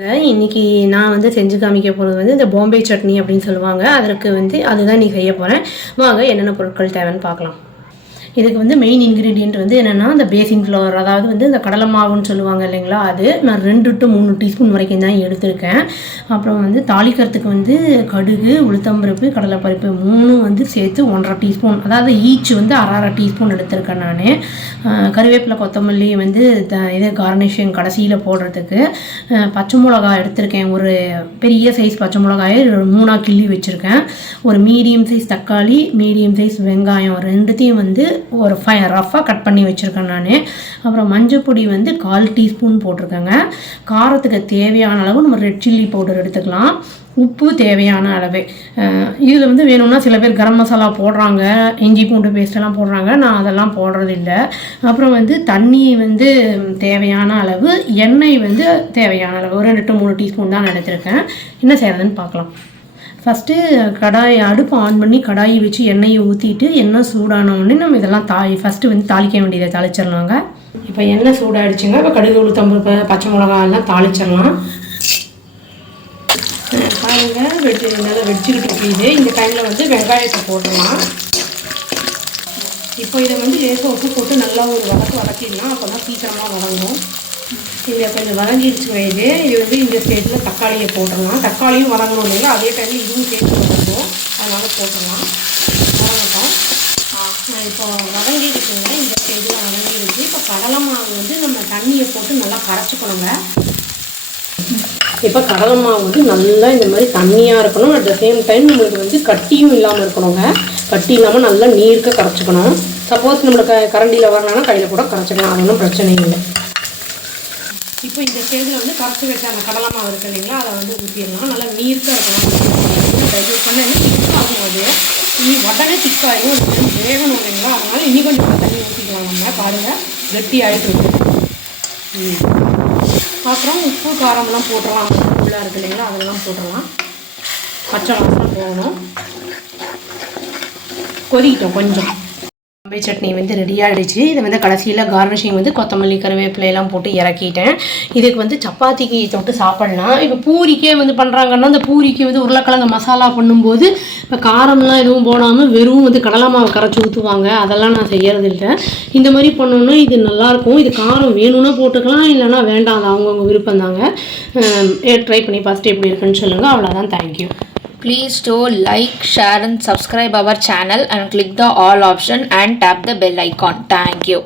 இன்னைக்கு நான் வந்து செஞ்சு காமிக்க போகிறது வந்து இந்த பாம்பே சட்னி அப்படின்னு சொல்லுவாங்க. அதற்கு வந்து அதுதான் நீ செய்ய போகிறேன். வாங்க என்னென்ன பொருட்கள் தேவைன்னு பார்க்கலாம். இதுக்கு வந்து மெயின் இன்க்ரீடியன்ட் வந்து என்னென்னா அந்த பேசின் ஃப்ளவர், அதாவது வந்து இந்த கடலை மாவுன்னு சொல்லுவாங்க இல்லைங்களா, அது நான் 2 to 3 டீஸ்பூன் வரைக்கும் தான் எடுத்திருக்கேன். அப்புறம் வந்து தாளிக்கிறதுக்கு வந்து கடுகு, உளுத்தம்பருப்பு, கடலைப்பருப்பு 3 வந்து சேர்த்து 1.5 டீஸ்பூன், அதாவது ஈச் வந்து அரை டீஸ்பூன் எடுத்திருக்கேன் நான். கருவேப்பிலை, கொத்தமல்லி வந்து இது கார்னிஷிங் கடைசியில் போடுறதுக்கு. பச்சை மிளகாய் எடுத்திருக்கேன், ஒரு பெரிய சைஸ் பச்சை மிளகாயை 3 கிள்ளி வச்சுருக்கேன். ஒரு மீடியம் சைஸ் தக்காளி, மீடியம் சைஸ் வெங்காயம் ரெண்டுத்தையும் வந்து ஒரு ரஃப்பாக கட் பண்ணி வச்சுருக்கேன் நான். அப்புறம் மஞ்சள் பொடி வந்து 1/4 டீஸ்பூன் போட்டிருக்கேங்க. காரத்துக்கு தேவையான அளவு நம்ம ரெட் சில்லி பவுடர் எடுத்துக்கலாம். உப்பு தேவையான அளவு. இதில் வந்து வேணும்னா சில பேர் கரம் மசாலா போடுறாங்க, இஞ்சி பூண்டு பேஸ்ட்டெல்லாம் போடுறாங்க. நான் அதெல்லாம் போடுறதில்லை. அப்புறம் வந்து தண்ணி வந்து தேவையான அளவு, எண்ணெய் வந்து தேவையான அளவு, ஒரு 2 to 3 டீஸ்பூன் தான் எடுத்திருக்கேன். என்ன செய்கிறதுன்னு பார்க்கலாம். ஃபஸ்ட்டு அடுப்பு ஆன் பண்ணி கடாயை வச்சு எண்ணெயை ஊற்றிட்டு எண்ணெய் சூடானோடனே நம்ம இதெல்லாம் ஃபஸ்ட்டு வந்து தாளிக்க வேண்டியதை தாளிச்சிடலாங்க. இப்போ எண்ணெய் சூடாகிடுச்சுங்க. இப்போ கடுகு, உளுத்தம்பருப்பு, பச்சை மிளகாய் எல்லாம் தாளிச்சிடலாம். பாருங்க நல்லா வெடிச்சுக்கிட்டு இருக்குது. இந்த டைமில் வந்து வெங்காயத்தை போடலாம். இப்போ இதை வந்து லேசாக உப்பு போட்டு நல்லா ஒரு வதக்கிடலாம். அப்போ தான் சீக்கிரமாக வதங்கும். இங்கே கொஞ்சம் வதங்கிடுச்சு இது வந்து இந்த ஸ்டேஜில் தக்காளியை போட்டுடலாம். தக்காளியும் வதங்கணும் இல்லைங்களா, அதே டைமில் இதுவும் சேர்த்து வதங்கும், அதனால் போட்டுடலாம். வதங்கட்டும். இப்போ வதங்கிடுச்சுங்க. இந்த ஸ்டேஜில் வதங்கிடுச்சு. இப்போ கடலை மாவு வந்து நம்ம தண்ணியை போட்டு நல்லா கரைச்சிக்கணுங்க. இப்போ கடலை மாவு வந்து நல்லா இந்த மாதிரி தண்ணியாக இருக்கணும். அட் த சேம் டைம் நம்மளுக்கு வந்து கட்டியும் இல்லாமல் இருக்கணுங்க. கட்டி இல்லாமல் நல்லா நீர்க்க கரைச்சிக்கணும். சப்போஸ் நம்மளுக்கு கரண்டியில் வரணும்னா கையில் கூட கரைச்சிக்கலாம், அது ஒன்றும் பிரச்சனை இல்லை. இப்போ இந்த ஸ்டேஜில் வந்து கரைச்சி வச்ச அந்த கடலை மாவு இருக்குது இல்லைங்களா, அதை வந்து ஊற்றிடலாம். நல்லா நீர்க்காக இருக்கணும். டைஜஸ்ட் பண்ண திக்காகும். அது உடனே திக்காகும், வேகணும் இல்லைங்களா, அதனால் இன்னும் கொஞ்சம் தண்ணி ஊற்றிக்கலாம். நம்ம பாருங்கள் கெட்டி ஆகிட்டு அப்புறம் உப்பு காரம்லாம் போட்டுடலாம். உள்ளே இருக்குது இல்லைங்களா, அதெல்லாம் போட்டுடலாம். பச்சை வாசம் போகணும். கொதிக்கிட்டோம் கொஞ்சம். பாம்பே சட்னி வந்து ரெடி ஆகிடுச்சு. இதை வந்து கடைசியில் கார்னிஷிங் வந்து கொத்தமல்லி, கருவேப்பிலையெல்லாம் போட்டு இறக்கிட்டேன். இதுக்கு வந்து சப்பாத்திக்கு தொட்டு சாப்பிட்லாம். இப்போ பூரிக்கே வந்து பண்ணுறாங்கன்னா அந்த பூரிக்கு வந்து உருளைக்கிழங்கு மசாலா பண்ணும்போது இப்போ காரம்லாம் எதுவும் போடாமல் வெறும் வந்து கடலை மாவு கரைச்சி ஊற்றுவாங்க. அதெல்லாம் நான் செய்யறதில்லை. இந்த மாதிரி பண்ணோன்னா இது நல்லாயிருக்கும். இது காரம் வேணும்னா போட்டுக்கலாம், இல்லைனா வேண்டாம், அது அவங்கவுங்க விருப்பம் தாங்க. ட்ரை பண்ணி பார்த்துட்டு எப்படி இருக்குன்னு சொல்லுங்கள். அவ்வளோதான். Thank you. Please do like, share and subscribe our channel and click the all option and tap the bell icon. Thank you.